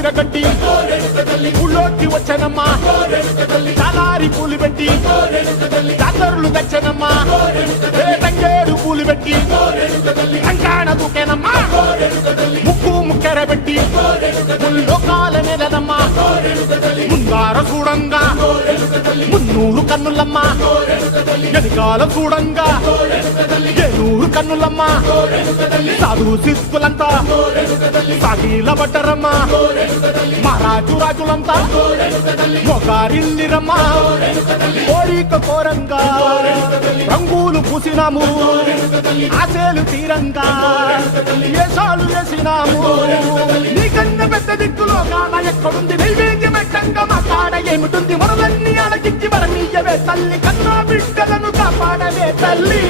చీరగట్టి ఊళ్ళోకి వచ్చనమ్మా చాలారి పూలు పెట్టి జాతరులు తెచ్చనమ్మా తంగేడు పూలు పెట్టి కంకాణ దూకేనమ్మా ముక్కు ముక్కెరబెట్టి ముల్లోకాల నెలనమ్మా ముందార చూడంగా మున్నూరు కన్నులమ్మా వెనకాల చూడంగా ఏనూరు కన్నులమ్మా సాధు సిద్ధులంతా సాగిల బట్టరమ్మా మహారాజు రాజులంతా మొగారిల్లిరమ్మా కోరిక కోరంగా రంగులు పూసినాము ఆశలు తీరంగా ఏసాలు వేసినాము నీకన్నా పెద్ద దిక్కులో కాన ఎక్కడుంది నైవేద్యం పెట్టంగా మా కాడ ఏమిటుంది మనలన్నీ అలకించి మరణీయవే తల్లి కన్నా బిడ్డలను కాపాడవే తల్లి